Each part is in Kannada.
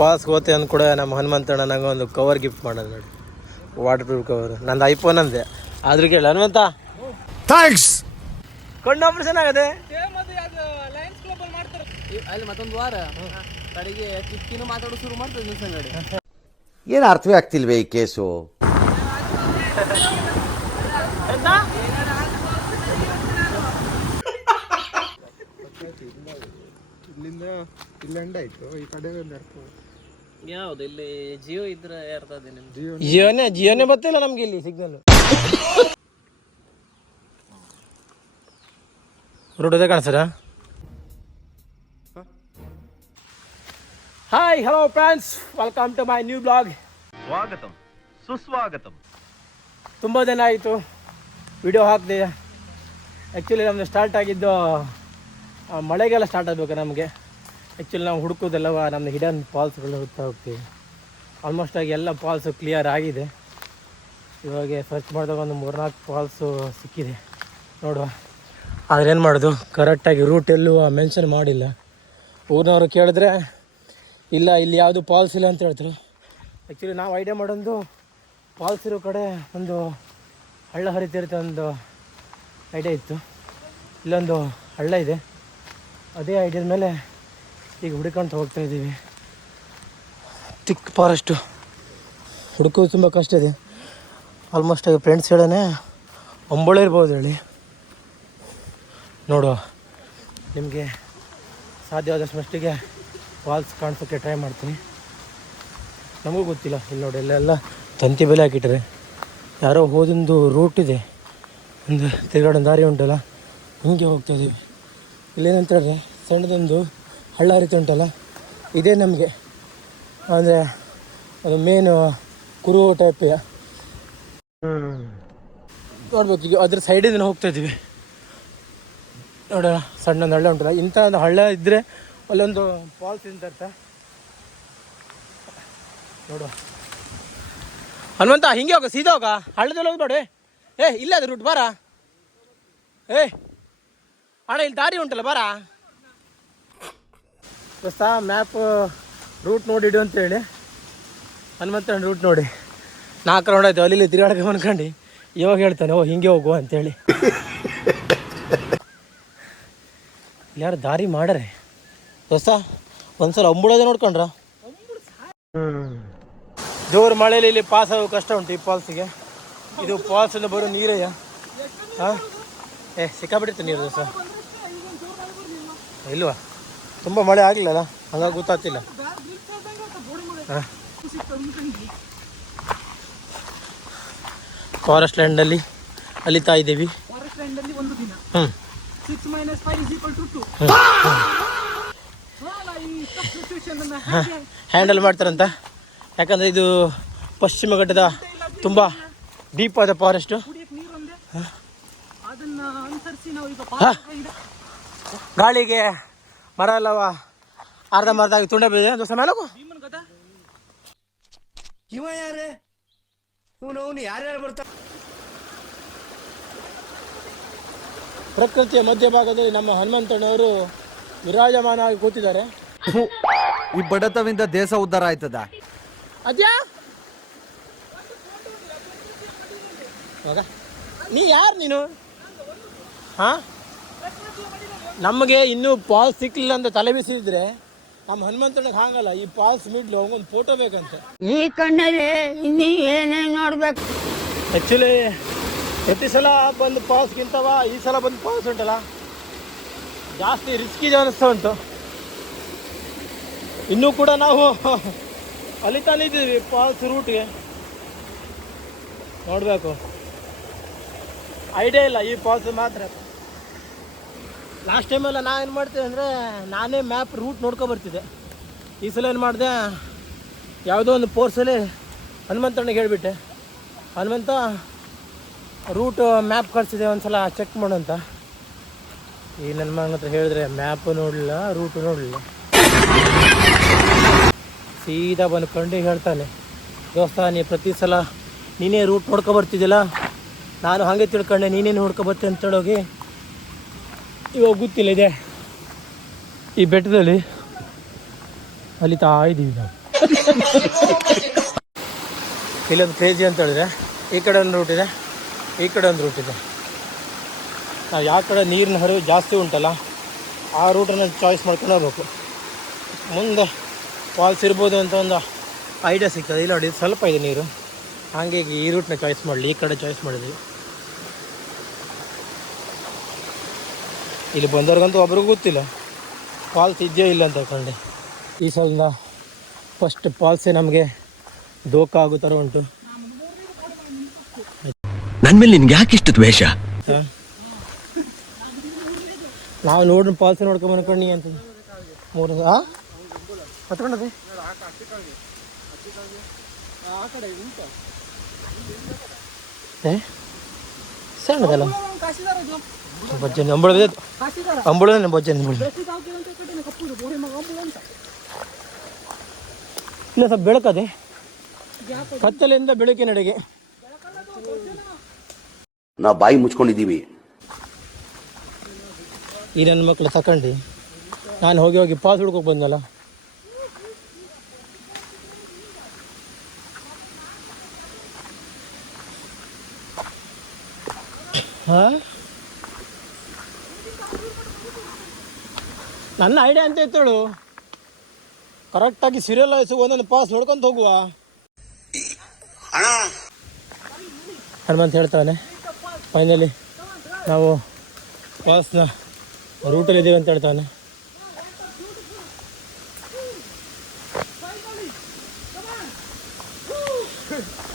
ಫಾಲ್ಸ್ಗೆ ಹೋಗ್ತೆ ಅಂದ ಕೂಡ ನಮ್ಮ ಹನುಮಂತಣ್ಣ ನಂಗೆ ಒಂದು ಕವರ್ ಗಿಫ್ಟ್ ಮಾಡೋದು ನೋಡಿ, ವಾಟರ್ ಪ್ರೂಫ್ ಕವರ್. ನಂದು ಐಫೋನ್ ಅಂದೆ ಆದ್ರೂ ಕೇಳಿ ಹನುಮಂತ ಥ್ಯಾಂಕ್ಸ್. ಕಣ್ಣು ಆಪರೇಷನ್ ಆಗದೆ ಅಲ್ಲಿ ಮತ್ತೊಂದು ವಾರ ಕಡೆಗೆ ಕಿಕ್ಕಿನೂ ಮಾತಾಡೋ ಶುರು ಮಾಡ್ತದೆ ದಿವಸ ಅಂಗಡಿ. ಏನು ಅರ್ಥವೇ ಆಗ್ತಿಲ್ವೇ ಈ ಕೇಸು? ಇಲ್ಲಿಂದ ಇಲ್ಲೆಂಡ್ ಆಯ್ತು, ಈ ಕಡೆ ಯಾವ್ದು ಇಲ್ಲಿ ಜಿಯೋ ಇದ್ರೆ ಇರ್ತದೆ ನಿಮ್ದು. ಜಿಯೋನೇ ಗೊತ್ತಿಲ್ಲ ನಮ್ಗೆ ಇಲ್ಲಿ ಸಿಗ್ನಲ್. ರೋಡ್ ಅದೇ ಕಾಣಿಸ್ತಾರ. Hi hello friends, welcome to my new blog. ಸ್ವಾಗತಂ ಸುಸ್ವಾಗತಂ. ತುಂಬ ದಿನ ಆಯಿತು ವಿಡಿಯೋ ಹಾಕಿದೆ. ಆ್ಯಕ್ಚುಲಿ ನಮ್ಮದು ಸ್ಟಾರ್ಟ್ ಆಗಿದ್ದು ಮಳೆಗೆಲ್ಲ ಸ್ಟಾರ್ಟ್ ಆಗಬೇಕು ನಮಗೆ. ಆ್ಯಕ್ಚುಲಿ ನಾವು ಹುಡುಕೋದೆಲ್ಲವ ನಮ್ಮದು ಹಿಡನ್ ಫಾಲ್ಸ್ಗಳು ಹುಡುಕ್ತಾ ಹೋಗ್ತೀವಿ. ಆಲ್ಮೋಸ್ಟ್ ಆಗಿ ಎಲ್ಲ ಫಾಲ್ಸು ಕ್ಲಿಯರ್ ಆಗಿದೆ. ಇವಾಗ ಸರ್ಚ್ ಮಾಡಿದಾಗ ಒಂದು 3-4 ಫಾಲ್ಸು ಸಿಕ್ಕಿದೆ ನೋಡುವ. ಆದರೆ ಏನು ಮಾಡೋದು, ಕರೆಕ್ಟಾಗಿ ರೂಟ್ ಎಲ್ಲೂ ಮೆನ್ಷನ್ ಮಾಡಿಲ್ಲ. ಊರಿನವರು ಕೇಳಿದ್ರೆ ಇಲ್ಲ ಇಲ್ಲಿ ಯಾವುದು ಫಾಲ್ಸ್ ಇಲ್ಲ ಅಂತ ಹೇಳ್ತಾರೆ. ಆ್ಯಕ್ಚುಲಿ ನಾವು ಐಡಿಯಾ ಮಾಡೋದು ಫಾಲ್ಸ್ ಇರೋ ಕಡೆ ಒಂದು ಹಳ್ಳ ಹರಿತಿರುತ್ತೆ ಒಂದು ಐಡಿಯಾ ಇತ್ತು. ಇಲ್ಲೊಂದು ಹಳ್ಳ ಇದೆ, ಅದೇ ಐಡಿಯಾದ ಮೇಲೆ ಈಗ ಹುಡುಕೊಂಡು ಹೋಗ್ತಾ ಇದ್ದೀವಿ. ತಿಕ್ ಫಾರೆಸ್ಟು ಹುಡುಕೋದು ತುಂಬ ಕಷ್ಟ ಇದೆ. ಆಲ್ಮೋಸ್ಟ್ ಆಗಿ ಫ್ರೆಂಡ್ಸ್ ಹೇಳೋಣ ಒಂಬಳೆ ಇರ್ಬೋದು ಹೇಳಿ. ನೋಡುವ, ನಿಮಗೆ ಸಾಧ್ಯವಾದಷ್ಟು ಮಟ್ಟಿಗೆ ಫಾಲ್ಸ್ ಕಾಣಿಸೋಕ್ಕೆ ಟ್ರೈ ಮಾಡ್ತೀನಿ. ನಮಗೂ ಗೊತ್ತಿಲ್ಲ. ಇಲ್ಲಿ ನೋಡಿ ಎಲ್ಲ ತಂತಿ ಬೆಲೆ ಹಾಕಿಟ್ರೆ ಯಾರೋ ಹೋದೊಂದು ರೂಟ್ ಇದೆ, ಒಂದು ತಿರುಗಾಡೋ ದಾರಿ ಉಂಟಲ್ಲ, ಹಿಂಗೆ ಹೋಗ್ತಾ ಇದ್ದೀವಿ. ಇಲ್ಲೇನಂತ ಹೇಳಿದ್ರೆ ಸಣ್ಣದೊಂದು ಹಳ್ಳ ಹರಿತ ಉಂಟಲ್ಲ, ಇದೇ ನಮಗೆ ಅಂದರೆ ಅದು ಮೇನು ಕುರುಹು ಟೈಪಿಗೆ ನೋಡ್ಬೇಕು. ಈಗ ಅದ್ರ ಸೈಡಿಂದ ಹೋಗ್ತಾ ಇದ್ದೀವಿ. ನೋಡೋಣ, ಸಣ್ಣದೊಂದು ಹಳ್ಳ ಉಂಟಲ್ಲ, ಇಂಥ ಒಂದು ಹಳ್ಳ ಇದ್ದರೆ ಅಲ್ಲೊಂದು ಫಾಲ್ಸ್ ಅಂತ ಅರ್ಥ. ನೋಡುವ ಹನುಮಂತ, ಹಿಂಗೆ ಹೋಗ, ಸೀದಾ ಹೋಗ, ಹಳ್ಳದಲ್ಲಿ ಹೋಗ್ಬೇಡಿ. ಇಲ್ಲ ಅದು ರೂಟ್ ಬಾರ. ಅಣ್ಣ ಇಲ್ಲಿ ದಾರಿ ಉಂಟಲ್ಲ ಬಾರ. ದೋಸ್ತ ಮ್ಯಾಪ್ ರೂಟ್ ನೋಡಿಡು ಅಂತೇಳಿ ಹನುಮಂತ ರೂಟ್ ನೋಡಿ 4 ರೌಂಡ್ ಆಯ್ತು. ಅಲ್ಲಿ ತಿರುಗಾಡಕ್ಕೆ ಅನ್ಕೊಂಡು ಇವಾಗ ಹೇಳ್ತಾನೆ ಹಿಂಗೆ ಹೋಗುವ ಅಂತೇಳಿ. ಯಾರು ದಾರಿ ಮಾಡರೆ ದೋಸ್ತ, ಒಂದ್ಸಲ ಅಂಬುಳೋದೇ ನೋಡ್ಕೊಂಡ್ರ. ಜೋರು ಮಳೆಯಲ್ಲಿ ಇಲ್ಲಿ ಪಾಸ್ ಆಗೋ ಕಷ್ಟ ಉಂಟು ಈ ಫಾಲ್ಸಿಗೆ. ಇದು ಫಾಲ್ಸಿಂದ ಬರೋ ನೀರಯ್ಯ. ಹಾಂ ಸಿಕ್ಕಾಬಿಟ್ಟಿತ್ತು ನೀರು ದೋಸ್ತ. ಇಲ್ವಾ, ತುಂಬ ಮಳೆ ಆಗಲಿಲ್ಲಲ್ಲ, ಹಂಗಾಗಿ ಗೊತ್ತಾಗ್ತಿಲ್ಲ. ಹಾಂ, ಫಾರೆಸ್ಟ್ ಲ್ಯಾಂಡಲ್ಲಿ ಅಲಿತಾ ಇದ್ದೀವಿ. ಹ್ಯಾಂಡಲ್ ಮಾಡ್ತಾರಂತ, ಯಾಕಂದರೆ ಇದು ಪಶ್ಚಿಮ ಘಟ್ಟದ ತುಂಬ ಡೀಪ್ ಆದ ಫಾರೆಸ್ಟು. ಗಾಳಿಗೆ ಮರ ಎಲ್ಲವ ಅರ್ಧಂಬರ್ಧಾಗಿ ತುಂಡ ಬಿದ್ದಿದೆ. ದೋಸ್ತ ಮೇಲಕು ಇವ ಯಾರೇ ಇವನು ಯಾರ್ಯಾರು ಬರ್ತಾರೆ. ಪ್ರಕೃತಿಯ ಮಧ್ಯಭಾಗದಲ್ಲಿ ನಮ್ಮ ಹನುಮಂತಣ್ಣವರು ವಿರಾಜಮಾನವಾಗಿ ಕೂತಿದ್ದಾರೆ. ಈ ಬಡತವಿಂದ ದೇಶ ಉದ್ಧಾರ ಆಯ್ತದ. ಅದ್ಯಾ ನೀ ಯಾರು ನೀನು? ಹಾಂ, ನಮಗೆ ಇನ್ನೂ ಪಾಲ್ಸ್ ಸಿಕ್ಲಿಲ್ಲ ಅಂತ ತಲೆ ಬಿಸಿದ್ರೆ ನಮ್ಮ ಹನುಮಂತನಿಗೆ ಹಾಗಲ್ಲ. ಈ ಪಾಲ್ಸ್ ಮಿಡ್ಲು ಅವಗೊಂದು ಫೋಟೋ ಬೇಕಂತೆ. ಈ ಕಣ್ಣಲ್ಲಿ ಇನ್ನೂ ಏನೇನು ನೋಡ್ಬೇಕು. ಆ್ಯಕ್ಚುಲಿ ಪ್ರತಿ ಸಲ ಬಂದು ಪಾಲ್ಸ್ಗಿಂತವ ಈ ಸಲ ಬಂದು ಪಾಲ್ಸ್ ಉಂಟಲ್ಲ ಜಾಸ್ತಿ ರಿಸ್ಕಿ ಅನಿಸ್ತಾ ಉಂಟು. ಇನ್ನೂ ಕೂಡ ನಾವು ಅಲಿತಾನೆ ಇದ್ದೀವಿ ಫಾಲ್ಸ್ ರೂಟ್ಗೆ. ನೋಡಬೇಕು, ಐಡಿಯಾ ಇಲ್ಲ ಈ ಫಾಲ್ಸ್ ಮಾತ್ರ. ಲಾಸ್ಟ್ ಟೈಮೆಲ್ಲ ನಾ ಏನು ಮಾಡ್ತೇವೆ ಅಂದರೆ ನಾನೇ ಮ್ಯಾಪ್ ರೂಟ್ ನೋಡ್ಕೊಬರ್ತಿದ್ದೆ. ಈ ಸಲ ಏನು ಮಾಡಿದೆ, ಯಾವುದೋ ಒಂದು ಪೋರ್ಸಲ್ಲಿ ಹನುಮಂತನಿಗೆ ಹೇಳಿಬಿಟ್ಟೆ, ಹನುಮಂತ ರೂಟ್ ಮ್ಯಾಪ್ ಕಳಿಸಿದೆ ಒಂದು ಸಲ ಚೆಕ್ ಮಾಡೋಂತ. ಈ ನನ್ನ ಮಗನ ಹತ್ರ ಹೇಳಿದ್ರೆ ಮ್ಯಾಪು ನೋಡಲಿಲ್ಲ, ರೂಟು ನೋಡಲಿಲ್ಲ. ಸೀದಾ ಬಂದ್ಕೊಂಡು ಹೇಳ್ತಾನೆ, ದೋಸ್ತ ನೀ ಪ್ರತಿ ಸಲ ನೀನೇ ರೂಟ್ ನೋಡ್ಕೊಬರ್ತಿದ್ದಿಲ್ಲ, ನಾನು ಹಾಗೆ ತಿಳ್ಕೊಂಡೆ ನೀನೇನು ನೋಡ್ಕೊಬರ್ತೆ ಅಂತೇಳೋಗಿ ಇವಾಗ ಗೊತ್ತಿಲ್ಲ ಇದೆ ಈ ಬೆಟ್ಟದಲ್ಲಿ ಅಲಿತಾ ಇದ್ದೀವಿ ನಾವು. ಇಲ್ಲೊಂದು ಕ್ರೇಜಿ ಅಂತ ಹೇಳಿದ್ರೆ ಈ ಕಡೆ ಒಂದು ರೂಟ್ ಇದೆ, ಈ ಕಡೆ ಒಂದು ರೂಟ್ ಇದೆ. ನಾವು ಯಾವ ಕಡೆ ನೀರಿನ ಹರಿವು ಜಾಸ್ತಿ ಉಂಟಲ್ಲ ಆ ರೂಟನ್ನು ಚಾಯ್ಸ್ ಮಾಡ್ಕೊಂಡು ಹೋಗ್ಬೇಕು. ಮುಂದೆ ಫಾಲ್ಸ್ ಇರ್ಬೋದು ಅಂತ ಒಂದು ಐಡಿಯಾ ಸಿಗ್ತದೆ. ಇಲ್ಲ ನೋಡಿ ಸ್ವಲ್ಪ ಇದೆ ನೀರು, ಹಾಗಾಗಿ ಈ ರೂಟ್ನ ಚಾಯ್ಸ್ ಮಾಡಲಿ, ಈ ಕಡೆ ಚಾಯ್ಸ್ ಮಾಡಿದ್ವಿ. ಇಲ್ಲಿ ಬಂದವ್ರಿಗಂತೂ ಒಬ್ರಿಗೂ ಗೊತ್ತಿಲ್ಲ ಫಾಲ್ಸ್ ಇದೆಯೋ ಇಲ್ಲ ಅಂತ ಕಂಡು. ಈ ಸಲ ಫಸ್ಟ್ ಫಾಲ್ಸೇ ನಮಗೆ ದೋಖ ಆಗೋ ಥರ ಉಂಟು. ನನ್ನ ಮೇಲೆ ನಿನ್ಗೆ ಯಾಕೆ ಇಷ್ಟು ದ್ವೇಷ? ನಾವು ನೋಡ್ರಿ ಫಾಲ್ಸ್ ನೋಡ್ಕೊಂಡ್ ಅನ್ಕೊಂಡು ಅಂತ 3 ಹತ್ಕೊಂಡದೆ ಸಣ್ಣದಲ್ಲ ಬಜ್ಜನ್ ಅಂಬಳದ ಅಂಬಳ ಬಜ್ಜನ್ ಇಲ್ಲ ಸ್ವಲ್ಪ ಬೆಳಕದೆ ಕತ್ತಲೆಯಿಂದ ಬೆಳಕಿನೆಡೆಗೆ ನಾವು ಬಾಯಿ ಮುಚ್ಕೊಂಡಿದ್ದೀವಿ. ಈ ನನ್ನ ಮಕ್ಕಳು ತಗೊಂಡು ನಾನು ಹೋಗಿ ಹೋಗಿ ಪಾಸ್ ಹುಡ್ಕೋಕೆ ಬಂದಲ್ಲ. ಹಾಂ ನನ್ನ ಐಡಿಯಾ ಅಂತ ಇತ್ತೇಳು, ಕರೆಕ್ಟಾಗಿ ಸೀರಿಯಲ್ ವಯಸ್ಸು ಒಂದೊಂದು ಪಾಸ್ ನೋಡ್ಕೊಂತ ಹೋಗುವ ಹನುಮಂತ ಹೇಳ್ತಾನೆ. ಫೈನಲಿ ನಾವು ಪಾಸ್ನ ರೂಟಲ್ಲಿ ಇದ್ದೀವಿ ಅಂತ ಹೇಳ್ತಾನೆ.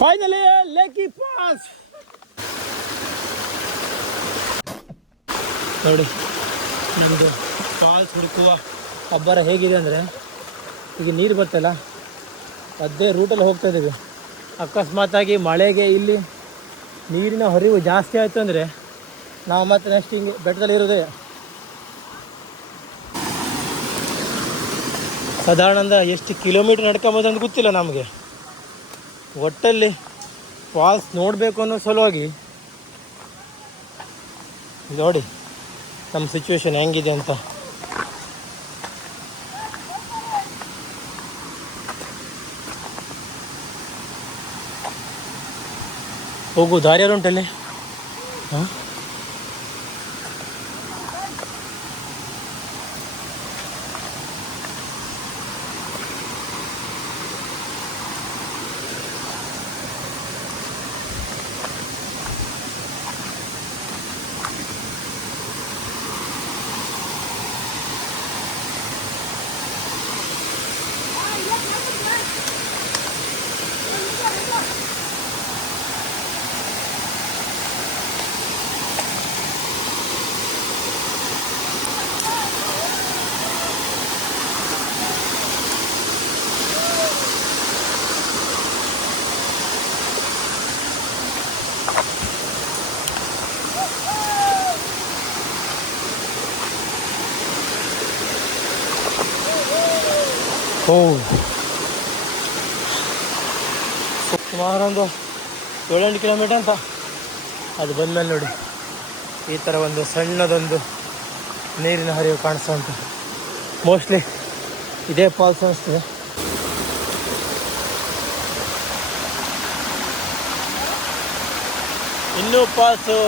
ಫೈನಲಿ ಲೇಕಿ ಪಾಸ್ ನೋಡಿ. ನಮ್ಮದು ಫಾಲ್ಸ್ ಹುಡುಕುವ ಅಬ್ಬರ ಹೇಗಿದೆ ಅಂದರೆ, ಈಗ ನೀರು ಬರ್ತಲ್ಲ ಅದೇ ರೂಟಲ್ಲಿ ಹೋಗ್ತಾ ಇದ್ದೀವಿ. ಅಕಸ್ಮಾತಾಗಿ ಮಳೆಗೆ ಇಲ್ಲಿ ನೀರಿನ ಹರಿವು ಜಾಸ್ತಿ ಆಯಿತು ಅಂದರೆ ನಾವು ಮತ್ತೆ ನೆಕ್ಸ್ಟ್ ಹಿಂಗೆ ಬೆಟ್ಟದಲ್ಲಿ ಇರೋದೇ. ಸಾಧಾರಣ ಎಷ್ಟು ಕಿಲೋಮೀಟ್ರ್ ನಡ್ಕೊಂಬೋದು ಅಂತ ಗೊತ್ತಿಲ್ಲ ನಮಗೆ. ಒಟ್ಟಲ್ಲಿ ಫಾಲ್ಸ್ ನೋಡಬೇಕು ಅನ್ನೋ ಸಲುವಾಗಿ ನೋಡಿ ನಮ್ಮ ಸಿಚುವೇಶನ್ ಹೆಂಗಿದೆ ಅಂತ. ಹೋಗು ದಾರಿ ಯಾರು ಉಂಟಲ್ಲಿ. ಹಾಂ ಸುಮಾರು ಒಂದು 7-8 ಕಿಲೋಮೀಟರ್ ಅಂತ. ಅದು ಬಂದಮೇಲೆ ನೋಡಿ ಈ ಥರ ಒಂದು ಸಣ್ಣದೊಂದು ನೀರಿನ ಹರಿವು ಕಾಣಿಸ್ತಾ ಉಂಟು. ಮೋಸ್ಟ್ಲಿ ಇದೇ ಫಾಲ್ಸ್ ಅನಿಸ್ತದೆ. ಇನ್ನೂ ಫಾಲ್ಸು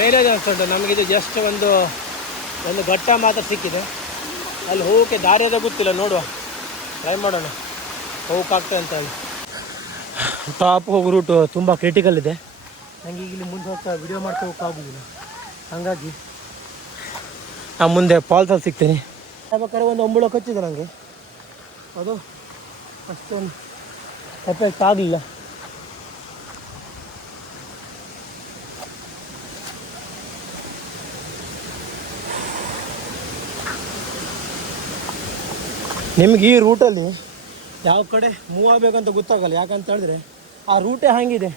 ಮೇಲೆ ಅನಿಸ್ತುಂಟು. ನಮಗಿದು ಜಸ್ಟ್ ಒಂದು ಘಟ್ಟ ಮಾತ್ರ ಸಿಕ್ಕಿದೆ. ಅಲ್ಲಿ ಹೋಗೋಕ್ಕೆ ದಾರಿ ಅದ ಗೊತ್ತಿಲ್ಲ, ನೋಡುವ ಟ್ರೈ ಮಾಡೋಣ ಹೋಗೋಕ್ಕಾಗ್ತದೆ ಅಂತ. ಅಲ್ಲಿ ಟಾಪ್ ಹೋಗೋ ರೂಟು ತುಂಬ ಕ್ರಿಟಿಕಲ್ ಇದೆ. ನನಗೆ ಇಲ್ಲಿ ಮುಂದೆ ಹೋಗ್ತಾ ವಿಡಿಯೋ ಮಾಡ್ತಾ ಹೋಗೋಕ್ಕಾಗೋದಿಲ್ಲ. ಹಾಗಾಗಿ ನಾನು ಮುಂದೆ ಫಾಲ್ಸಲ್ಲಿ ಸಿಗ್ತೀನಿ. ಬೇಕಾದ್ರೆ ಒಂದು ಅಂಬುಳ ಕಚ್ಚಿದೆ ನನಗೆ, ಅದು ಅಷ್ಟೊಂದು ಎಫೆಕ್ಟ್ ಆಗಲಿಲ್ಲ. ನಿಮ್ಗೆ ಈ ರೂಟಲ್ಲಿ ಯಾವ ಕಡೆ ಮೂವ್ ಆಗಬೇಕಂತ ಗೊತ್ತಾಗಲ್ಲ. ಯಾಕಂತ ಹೇಳಿದ್ರೆ ಆ ರೂಟೇ ಹಾಗಿದೆ.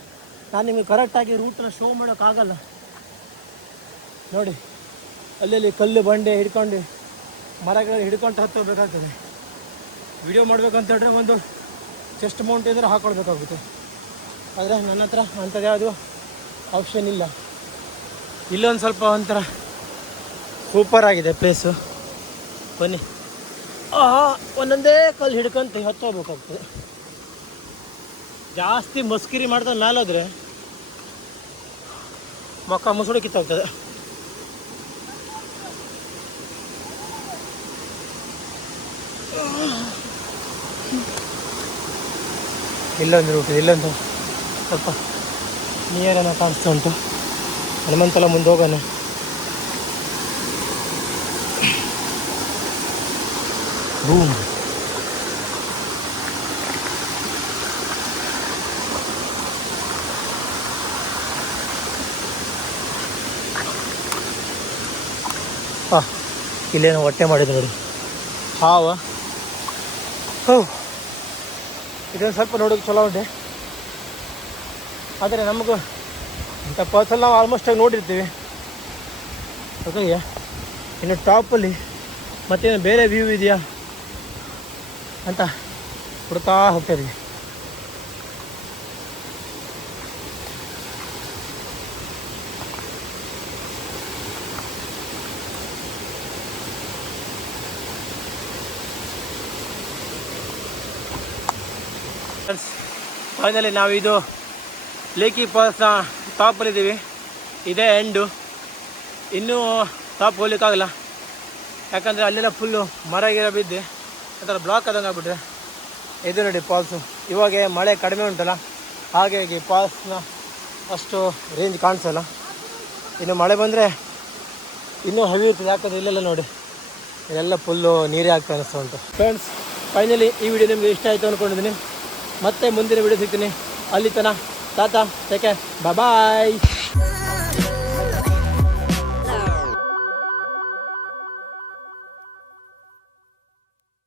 ನಾನು ನಿಮಗೆ ಕರೆಕ್ಟಾಗಿ ರೂಟನ್ನ ಶೋ ಮಾಡೋಕ್ಕಾಗಲ್ಲ. ನೋಡಿ ಅಲ್ಲಲ್ಲಿ ಕಲ್ಲು ಬಂಡೆ ಹಿಡ್ಕೊಂಡು ಮರಗಳಲ್ಲಿ ಹಿಡ್ಕೊಂಡು ಹತ್ತೋಗ್ಬೇಕಾಗ್ತದೆ. ವಿಡಿಯೋ ಮಾಡಬೇಕಂತ ಹೇಳಿದ್ರೆ ಒಂದು ಚೆಸ್ಟ್ ಮೌಂಟ್ ಇದ್ರೆ ಹಾಕ್ಕೊಳ್ಬೇಕಾಗುತ್ತೆ. ಆದರೆ ನನ್ನ ಹತ್ರ ಅಂಥದ್ದು ಯಾವುದು ಆಪ್ಷನ್ ಇಲ್ಲ. ಇಲ್ಲೊಂದು ಸ್ವಲ್ಪ ಒಂಥರ ಸೂಪರ್ ಆಗಿದೆ ಪ್ಲೇಸು. ಬನ್ನಿ ಒಂದೊಂದೇ ಕಲ್ಲು ಹಿಡ್ಕೊಂತ ಹತ್ತೋಗ್ಬೇಕಾಗ್ತದೆ. ಜಾಸ್ತಿ ಮಸ್ಕಿರಿ ಮಾಡ್ತಾ ಮೇಲೋದ್ರೆ ಮೊಕ್ಕ ಮುಸುಡು ಕಿತ್ತೋಗ್ತದೆ. ಇಲ್ಲೊಂದು ರೂಟ್, ಇಲ್ಲೊಂದು ಸ್ವಲ್ಪ ನೀರನ್ನು ಕಾಣಿಸ್ತಾ ಉಂಟು. ಹನುಮಂತಲ ಮುಂದೆ ಹೋಗೋಣ. ಬೂಮ್. ಇಲ್ಲೇನೋ ಹೊಟ್ಟೆ ಮಾಡಿದ್ರು ನೋಡಿ, ಹಾವ. ಇದೊಂದು ಸ್ವಲ್ಪ ನೋಡೋಕೆ ಚಲೋ ಉಂಟೆ. ಆದರೆ ನಮಗೂ ಇಂಥ ಪರ್ಸಲ್ ನಾವು ಆಲ್ಮೋಸ್ಟ್ ಆಗಿ ನೋಡಿರ್ತೀವಿ. ಓಕೆ, ಇನ್ನು ಟಾಪಲ್ಲಿ ಮತ್ತೇನು ಬೇರೆ ವ್ಯೂ ಇದೆಯಾ ಅಂತ ಹುಡುಕ್ತಾ ಹೋಗ್ತಾ ಇದೀವಿ. ಫೈನಲಿ ನಾವಿದು ಲೇಕಿ ಫಾಲ್ಸ್ನ ಟಾಪಲ್ಲಿದ್ದೀವಿ. ಇದೇ ಎಂಡು. ಇನ್ನೂ ಟಾಪ್ ಹೋಗ್ಲಿಕ್ಕಾಗಲ್ಲ, ಯಾಕಂದರೆ ಅಲ್ಲೆಲ್ಲ ಫುಲ್ಲು ಮರ ಗಿರ ಬಿದ್ದು ಒಂಥರ ಬ್ಲಾಕ್ ಆದಂಗೆ ಆಗ್ಬಿಟ್ರೆ. ಇದು ನೋಡಿ ಫಾಲ್ಸು. ಇವಾಗ ಮಳೆ ಕಡಿಮೆ ಉಂಟಲ್ಲ, ಹಾಗಾಗಿ ಫಾಲ್ಸ್ನ ಅಷ್ಟು ರೇಂಜ್ ಕಾಣಿಸಲ್ಲ. ಇನ್ನು ಮಳೆ ಬಂದರೆ ಇನ್ನೂ ಹೆವಿ ಇರ್ತದೆ, ಯಾಕಂದರೆ ಇಲ್ಲೆಲ್ಲ ನೋಡಿ ಇಲ್ಲೆಲ್ಲ ಫುಲ್ಲು ನೀರೇ ಆಗ್ತಾ ಅನಿಸ್ತಾ ಉಂಟು. ಫ್ರೆಂಡ್ಸ್, ಫೈನಲಿ ಈ ವಿಡಿಯೋ ನಿಮಗೆ ಇಷ್ಟ ಆಯಿತು ಅಂದ್ಕೊಂಡಿದ್ದೀನಿ. ಮತ್ತೆ ಮುಂದಿನ ವಿಡಿಯೋ ಸಿಗ್ತೀನಿ. ಅಲ್ಲಿ ತನಕ ಟಾಟಾ, ಟೇಕ್ ಕೇರ್, ಬಾಯ್.